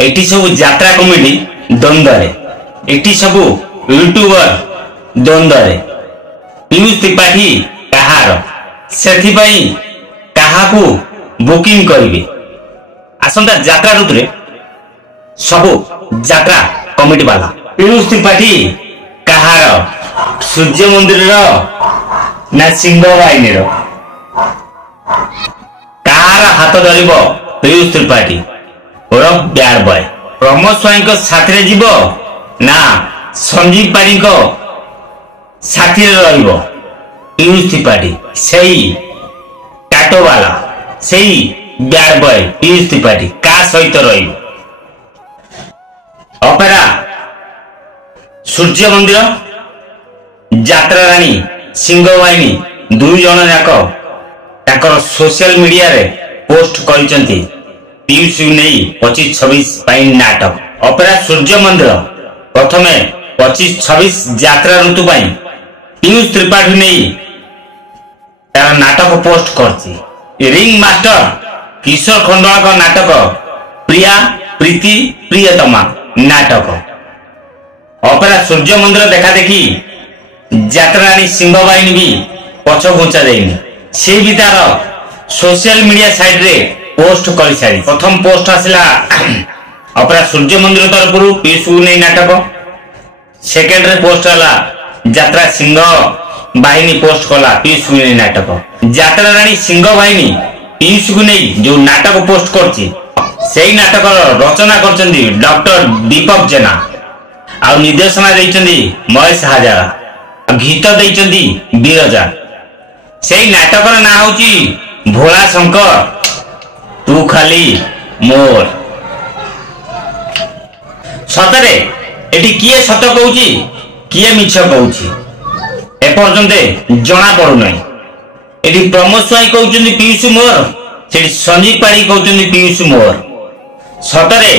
Eighty सब यात्रा committee द्वंद्व एटी सब यूट्यूबर द्वंद्व पीयूष त्रिपाठी कहार से काहाकू बुकिंग करेंगे आसंता यात्रा ऋतु सब यात्रा कमिटी वाला पीयूष त्रिपाठी कहार सूर्य मंदिर ना सिंह बाहिनी कहार हाथ धर पीयूष त्रिपाठी और ब्याड बॉय प्रमोद स्वाई साथी जीव ना संजीव पारी साथी पीयूष त्रिपाठी से टाटो वाला से ब्याड बॉय पीयूष त्रिपाठी का सहित रपेरा सूर्य मंदिर यात्रा राणी सिंह बाहिनी दुई जन जाक सोशल मीडिया रे पोस्ट करिसेंती पीयूष नहीं 25-26 नाटक अपेरा सूर्य मंदिर प्रथमे 25-26 यात्रा ऋतु पीयूष त्रिपाठी नहीं तार नाटक पोस्ट करछि रिंग मास्टर किशोर खंडवा नाटक प्रिया प्रीति प्रियतमा नाटक अपेरा सूर्य मंदिर देखा देखी यात्रा राणी सिंह बाहिनी भी पछ घुंचा देनी से भी तार सोशल मीडिया साइट रे पोस्ट कर सारी प्रथम पोस्ट आसला अपेरा सूर्य मंदिर तरफ पीयूष नहीं नाटक सेकेंड रे पोस्ट हला यात्रा सिंह बाहिनी पोस्ट कला पीयूष नहीं नाटक यात्रा राणी सिंह बाहिनी पीयूष को नहीं जो नाटक पोस्ट करछि सेही नाटक रचना करछन्ती डॉक्टर दीपक जेना आ निर्देशना देइछन्ती महेश हजारा गीत देइछन्ती बीरजा सेही नाटक ना होची भोला शंकर तू खाली मोर सतरे एटी किए सत कहूची किए मिछ कहूची एपर्यंत जना पड़ू ना एटी प्रमोद स्वाई कहउछन्ती पीयूष मोर सेठी संजीव पाड़ी कहउछन्ती पीयूष मोर सतरे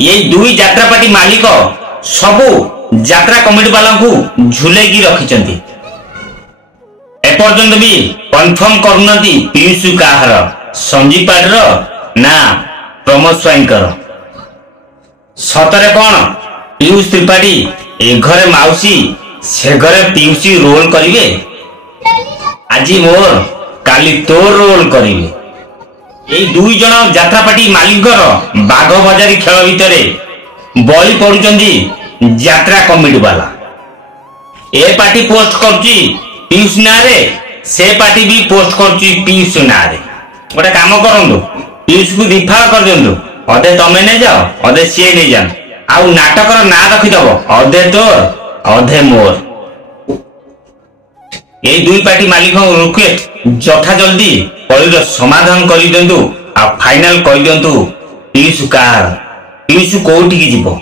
ये दुई यात्रा पार्टी मालिक सबू यात्रा कमिटी वाला को झुलेगी रखिछन्ती एपर्यंत भी कन्फर्म करूनती पीयूष काहर संजीव पाड़ी ना प्रमोद स्वाई सतरे कौन पीयूष त्रिपाठी ए घरे माउसी से घरे पीयूषी रोल करिवे आज मोर काली तोर रोल करिवे ए दुई जन यात्रा पार्टी मालिकर बाघ बजारी खेल भितर बली पड़ुचंदी यात्रा कमिटी वाला ए पार्टी पोस्ट करची पीयूष नारे से पार्टी भी पोस्ट करची पीयूष नारे गोटे काम करंदु पीयूष को दिफा कर दिंतु अधे तमें नहीं जाओ अधे सी नहीं जान आउ नाटक ना रखीदब अधे तोर अधे मोर ये दुई पार्टी मालिक रिक्वेस्ट जथा जल्दी कलिर समाधान कर दिंतु आ फाइनल कह दिंतु पीयूष कार पीयूष कोठी की जीवो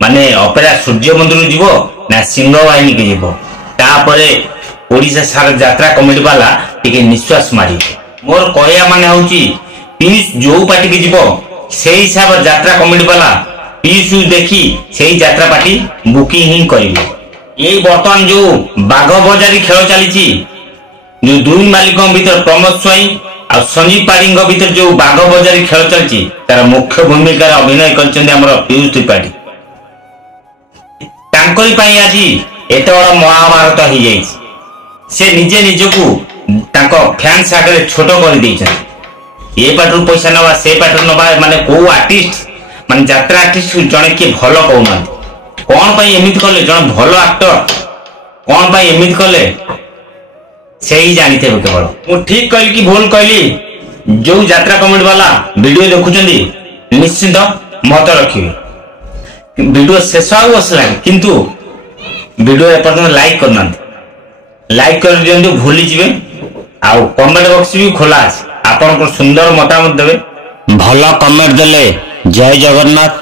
माने अपेरा सूर्य मंदिर जीवो ना सिंह बाहिनी के जीवो तापरे ओडिशा सारा यात्रा कमिटी वाला टिके निश्वास मारी मोर कहया माने होची पीयूष जो पार्टी के जीवो से हिसाब यात्रा कमिटी वाला पीयूष देखी से यात्रा पार्टी बुकिंग ही करेंगे ये बर्तमान जो बाघ बजारी खेल चली जो दुई मालिक भीतर प्रमोद स्वाई और संजीव पाड़ी भीतर जो बाघ बजारी खेल चलती तार मुख्य भूमिका अभिनय कर पीयूष त्रिपाठी आज एत बड़ महाभारत हो जाए से निजे निजकू फैंस आगे छोट कर ये पार्टी पैसा नवा से पार्टी नवा माने को आर्टिस्ट माने यात्रा आर्टिस्ट जने किए भल कहना कौन पाई एमित कले जन भल एक्टर कौन पाई एमित कले से ही जानी थे केवल मु ठीक कहली कि भूल कहली जो यात्रा कमेटी वाला वीडियो देखुचंदी निश्चित मत रखिए वीडियो शेष आउ असला किंतु वीडियो एपर्यंत लाइक करना लाइक कर दियंतु भूली जिवे आउ कमेंट बॉक्स भी खोला আছে आपन को सुंदर मतामत देवे भला कमेंट देले जय जगन्नाथ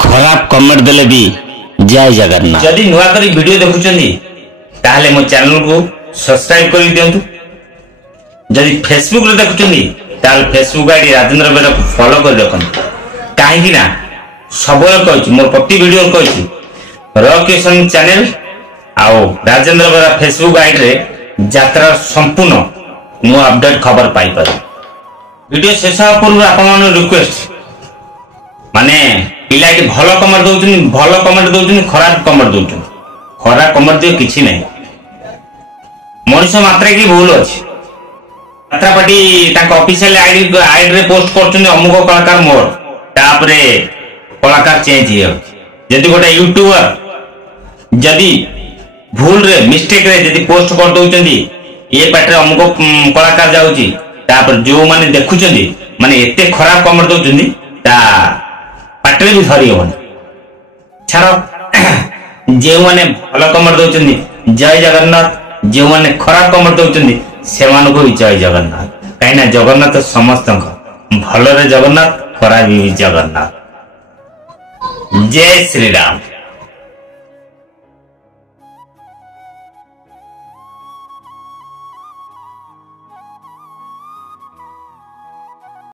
खराब कमेंट देले भी जय जगन्नाथ यदि नुआ करी वीडियो देखुचंदी ताहले मो चैनल को सब्सक्राइब कर दियंतु यदि फेसबुक रे देखुचंदी ताहले फेसबुक आईडी राजेंद्र बेरा को फॉलो कर रखन काहे कि ना सबले कहछि मोर प्रति वीडियो कहछि रॉकेशन चैनल आउ राजेंद्र बेरा फेसबुक आईडी रे यात्रा संपूर्ण नुआ अपडेट खबर पाई पर वीडियो शेष पूर्व आपन रिक्वेस्ट ମାନେ ପିଲାଟି ଭଲ କମେଣ୍ଟ ଦଉଛନ୍ତି, ଭଲ କମେଣ୍ଟ ଦଉଛନ୍ତି, ଖରାପ କମେଣ୍ଟ ଦଉଛନ୍ତି। ଖରାପ କମେଣ୍ଟ ଦିଅ କିଛି ନାହିଁ। ମଣିଷ ମାତ୍ରେ କି ଭୁଲ ଅଛି। ଯାତ୍ରାପାଟି ତାଙ୍କ ଅଫିସିଆଲ ଆଇଡିରେ ପୋଷ୍ଟ କରୁଛନ୍ତି ଅମୁକ କଳାକାର ମୋର, ତାପରେ କଳାକାର ଚେଞ୍ଜ ହେଇଯାଉଛି। ଯଦି ଗୋଟେ ୟୁଟ୍ୟୁବର ଯଦି ଭୁଲରେ ମିଷ୍ଟେକରେ ଯଦି ପୋଷ୍ଟ କରିଦଉଛନ୍ତି ଏ ପାଟିରେ ଅମୁକ କଳାକାର ଯାଉଛି, ତାପରେ ଯୋଉମାନେ ଦେଖୁଛନ୍ତି ମାନେ ଏତେ ଖରାପ କମେଣ୍ଟ ଦଉଛନ୍ତି ତା ପାଟିରେ ବି ଧରି ହବନି। ଛାଡ, ଯେଉଁମାନେ ଭଲ କମେଣ୍ଟ ଦଉଛନ୍ତି ଜୟ ଜଗନ୍ନାଥ, ଯେଉଁମାନେ ଖରାପ କମେଣ୍ଟ ଦଉଛନ୍ତି ସେମାନଙ୍କୁ ବି ଜୟ ଜଗନ୍ନାଥ। କାହିଁକିନା ଜଗନ୍ନାଥ ସମସ୍ତଙ୍କ, ଭଲରେ ଜଗନ୍ନାଥ, ଖରାପ ବି ଜଗନ୍ନାଥ। ଜୟ ଶ୍ରୀରାମ।